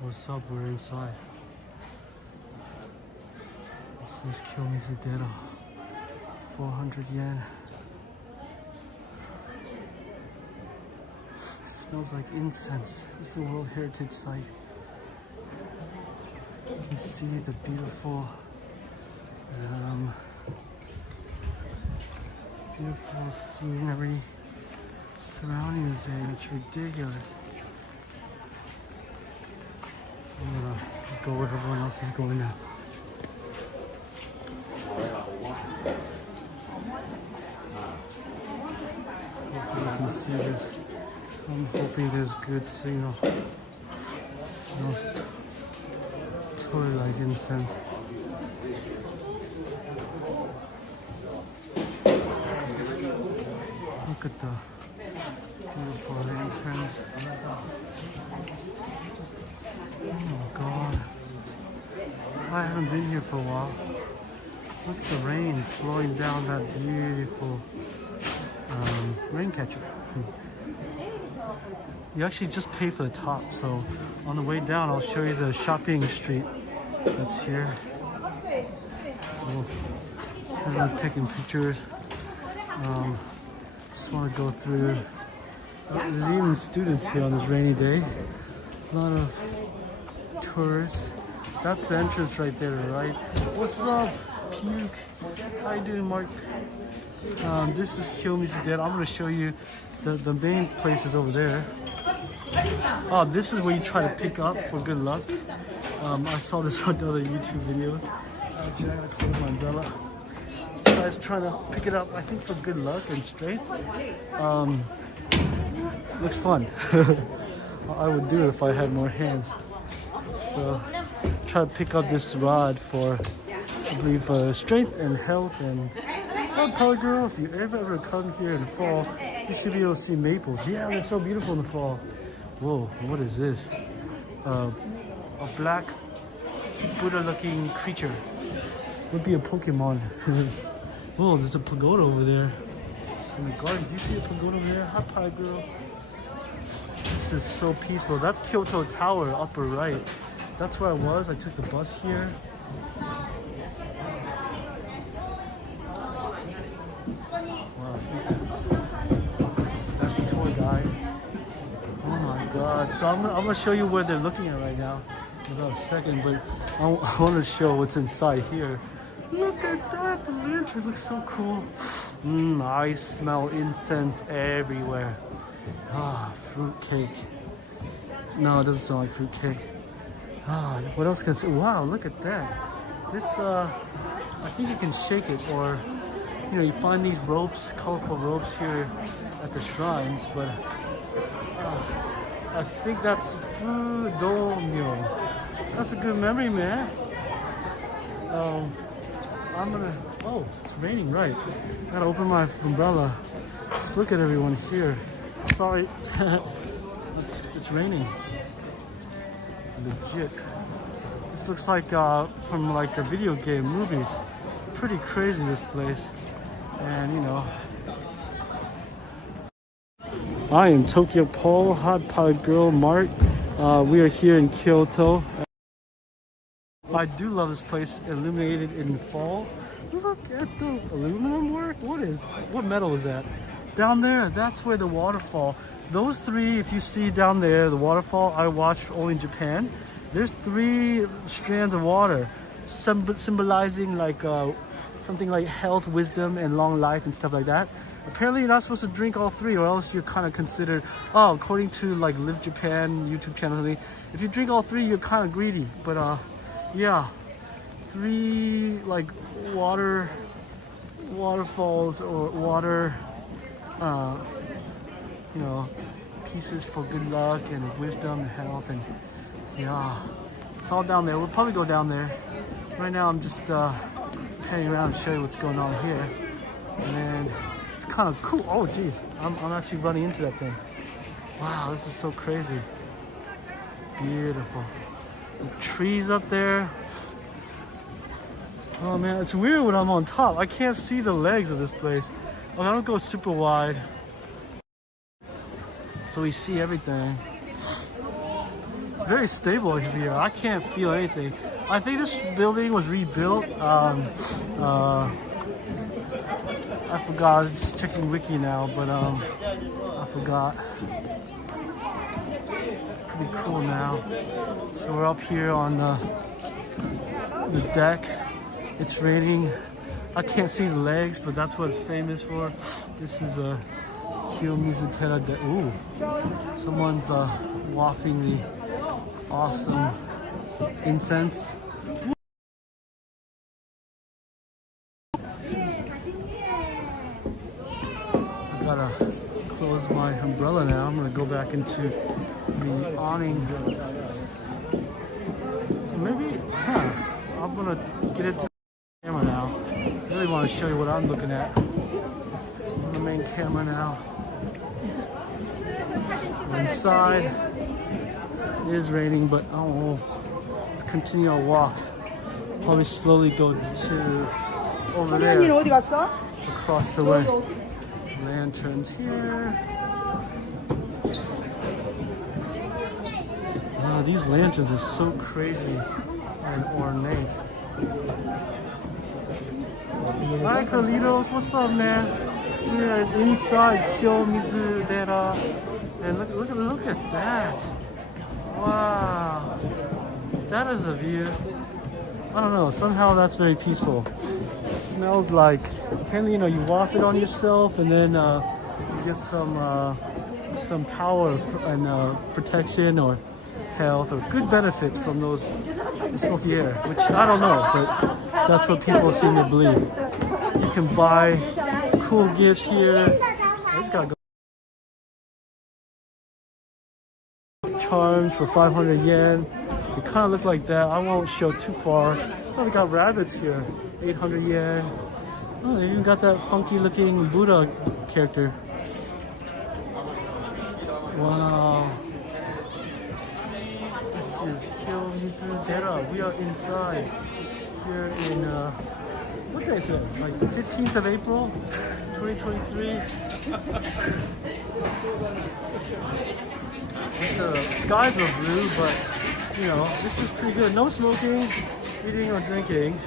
What's up? We're inside. This is Kyomizu 400 yen. Smells like incense. This is a World Heritage Site. You can see the beautiful scenery surrounding this area. It's ridiculous. I'm gonna go where everyone else is going now. Hopefully you can see this. I'm hoping there's good signal. It smells totally like incense. Look at the beautiful entrance. Oh my god. I haven't been here for a while. Look at the rain flowing down that beautiful rain catcher. You actually just pay for the top, so on the way down I'll show you the shopping street that's here. Oh, everyone's taking pictures. Just want to go through. There's even students here on this rainy day. A lot of tourists. That's the entrance right there, right? What's up, Puke? How you doing, Mark? This is Kyomizu. I'm going to show you the main place is over there. Oh, this is where you try to pick up for good luck. I saw this on other YouTube videos. That's my umbrella. This guy's trying to pick it up, I think, for good luck and straight. Looks fun. I would do it if I had more hands. So, try to pick up this rod for, I believe, strength and health. And oh, tall girl, if you ever come here in the fall, you should be able to see maples. Yeah, they're so beautiful in the fall. Whoa, what is this? A black Buddha-looking creature. Would be a Pokemon. Whoa, there's a pagoda over there in the garden. Do you see a pagoda over there? Hot pie girl. This is so peaceful. That's Kyoto Tower, upper right. That's where I was. I took the bus here. Wow. That's the tour guide. Oh my god. So I'm gonna show you where they're looking at right now in about a second, but I want to show what's inside here. Look at that, the lantern looks so cool. I smell incense everywhere. Ah, fruit cake. No, it doesn't smell like fruit cake. Ah, what else can I say? Wow, look at that. This, I think you can shake it, or, you know, you find these ropes, colorful ropes here at the shrines, but I think that's Fudomyo. That's a good memory, man. I'm gonna, oh, it's raining, right. Gotta open my umbrella. Just look at everyone here. Sorry, it's raining. Legit. This looks like from like a video game, movies. Pretty crazy, this place. And you know, I am TokyoPaul, Hot Pot Girl, Mark. We are here in Kyoto. I do love this place, illuminated in fall. Look at the aluminum work. What metal is that? Down there, that's where the waterfall. Those three, if you see down there, the waterfall I watched only in Japan. There's 3 strands of water, symbolizing like something like health, wisdom, and long life and stuff like that. Apparently you're not supposed to drink all 3, or else you're kind of considered, oh, according to like Live Japan YouTube channel, if you drink all 3, you're kind of greedy. But yeah, 3 like waterfalls or water, you know, pieces for good luck and wisdom and health, and yeah, it's all down there. We'll probably go down there. Right now I'm just panning around to show you what's going on here, and it's kind of cool. Oh geez, I'm actually running into that thing. Wow, this is so crazy. Beautiful. The trees up there. Oh man, it's weird when I'm on top. I can't see the legs of this place. I don't go super wide, so we see everything. It's very stable here. I can't feel anything. I think this building was rebuilt. I forgot. It's checking wiki now, but I forgot. Pretty cool now. So we're up here on the deck. It's raining. I can't see the legs, but that's what it's famous for. This is a Kyomizu Terra de. Ooh, someone's wafting the awesome incense. I gotta close my umbrella now. I'm gonna go back into the awning. Maybe, I'm gonna get into the camera now. I really want to show you what I'm looking at on the main camera now. We're inside. It is raining, but I don't know. Let's continue our walk. Probably slowly go to over there. Across the way. Lanterns here. Wow, these lanterns are so crazy and ornate. Hi Carlitos, what's up, man? We're inside Kyomizu Terra, and look at that! Wow, that is a view. I don't know. Somehow that's very peaceful. It smells like candy. You know, you waft it on yourself, and then you get some power and protection or health or good benefits from those smoky air, which I don't know, but that's what people seem to believe. You can buy cool gifts here. I just gotta go. Charms for 500 yen. They kind of look like that. I won't show too far. Oh, they got rabbits here. 800 yen. Oh, they even got that funky looking Buddha character. Wow. This is Kyomizu Terra. We are inside here in, what day is it? Like 15th of April, 2023. The skies are blue, but you know, this is pretty good. No smoking, eating or drinking.